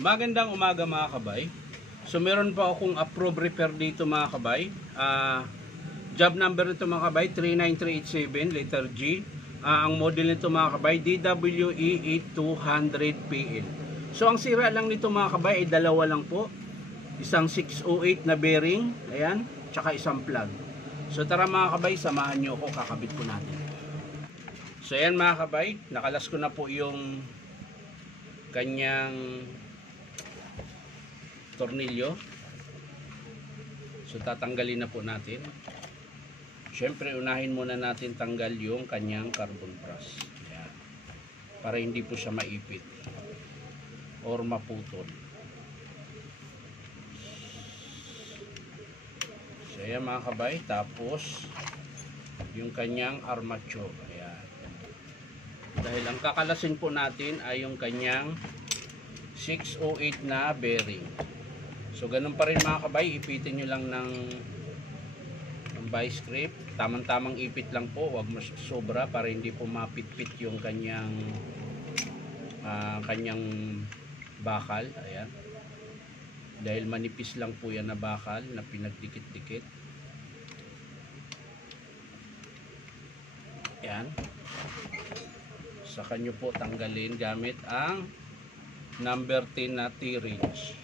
Magandang umaga mga kabay. So meron pa akong approved repair dito mga kabay. Job number nito mga kabay 39387 letter G. Ang model nito mga kabay DWE 8200PL. So ang sira lang nito mga kabay ay dalawa lang po. Isang 608 na bearing, ayan, tsaka isang plug. So tara mga kabay, samahan nyo ako, kakabit po natin. So ayan mga kabay, nakalas ko na po yung kanyang tornilyo. So tatanggalin na po natin. Siyempre unahin muna natin tanggal yung kanyang carbon brush. Ayan. Para hindi po siya maipit or maputol. So ayan mga kabay, tapos yung kanyang armature. Ayan. Dahil ang kakalasin po natin ay yung kanyang 608 na bearing. So ganun pa rin mga kabay, ipitin nyo lang ng vice grip. Tamang-tamang ipit lang po, wag mas sobra para hindi po mapitpit yung kanyang bakal. Ayan. Dahil manipis lang po yan na bakal na pinagdikit-dikit. Ayan. Saka nyo po tanggalin gamit ang number 10 na T-wrench.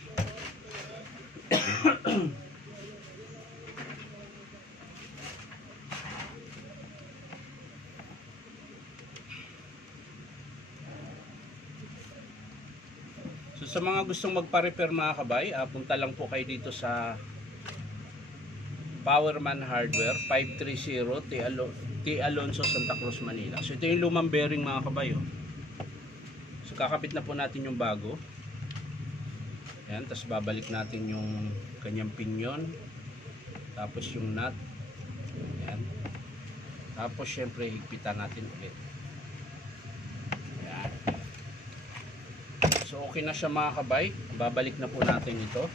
So sa mga gustong magpa-repair mga kabay, punta lang po kayo dito sa Powerman Hardware 530 T. Alonso, Santa Cruz, Manila. So ito yung lumang bearing mga kabay. So kakabit na po natin yung bago. Ayan, tapos babalik natin yung kanyang pinion. Tapos yung nut. Ayan. Tapos syempre higpitan natin ulit. Ayan. So okay na siya mga kabay. Babalik na po natin ito.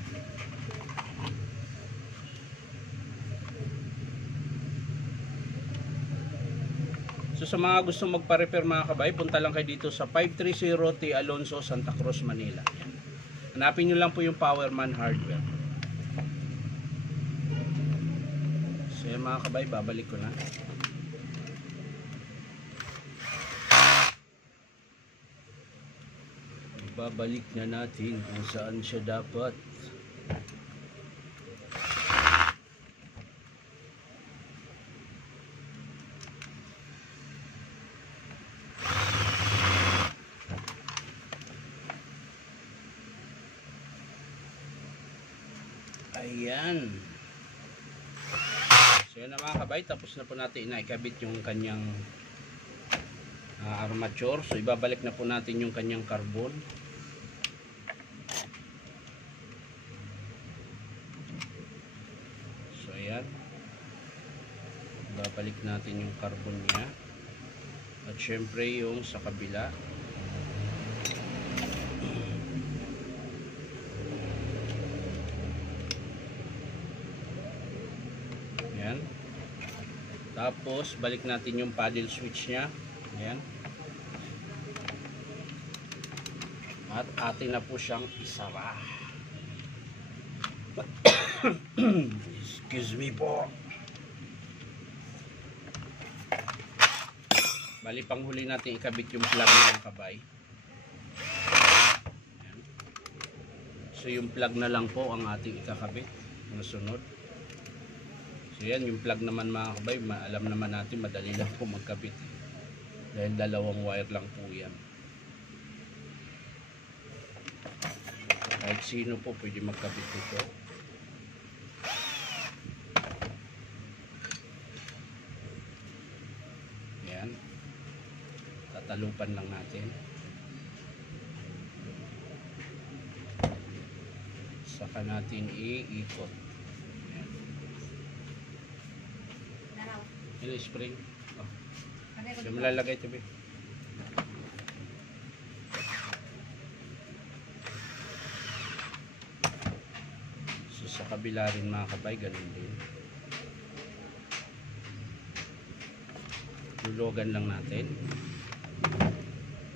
So sa mga gustong magpa-repair mga kabay, punta lang kayo dito sa 530 T. Alonso, Santa Cruz, Manila. Ayan. Hanapin nyo lang po yung Powerman Hardware. So yan mga kabay, babalik ko na. Babalik na natin kung saan siya dapat. Ayan. So yan na mga kabay, tapos na po natin inaikabit yung kanyang armature. So ibabalik na po natin yung kanyang carbon. So ayan. Ibabalik natin yung carbon niya. At syempre yung sa kabila. Tapos balik natin yung paddle switch nya. Ayan. At atin na po siyang isara. Excuse me po. Bali panghuli natin ikabit yung plug ng kabay. Ayan. So yung plug na lang po ang ating ikakabit na sunod. So yan, yung plug naman mga kabay, alam naman natin madali lang po magkabit. Dahil dalawang wire lang po yan. Kahit sino po pwede magkabit ito. Yan. Tatalupan lang natin. Saka natin iikot. Yung spring. Oh. Yung malalagay ito. So sa kabila rin mga kabay, ganun din. Lulugan lang natin.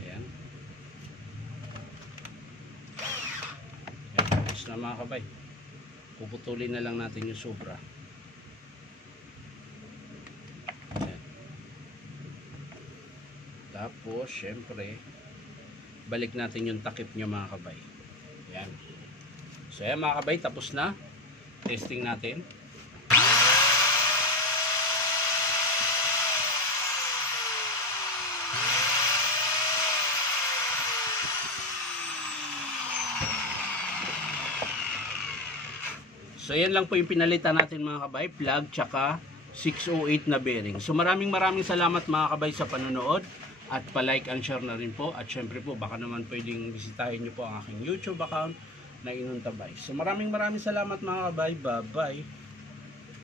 Ayan. Tapos na mga kabay. Puputulin na lang natin yung sobra. Ayan. Tapos syempre balik natin yung takip nyo mga kabay. Ayan. So ayan mga kabay, tapos na. Testing natin. So yan lang po yung pinalitan natin mga kabay, plug tsaka 608 na bearing. So maraming salamat mga kabay sa panonood at pa-like and share na rin po. At syempre po baka naman pwedeng bisitahin nyo po ang aking YouTube account na Inuntabay. So maraming salamat mga kabay. Bye bye.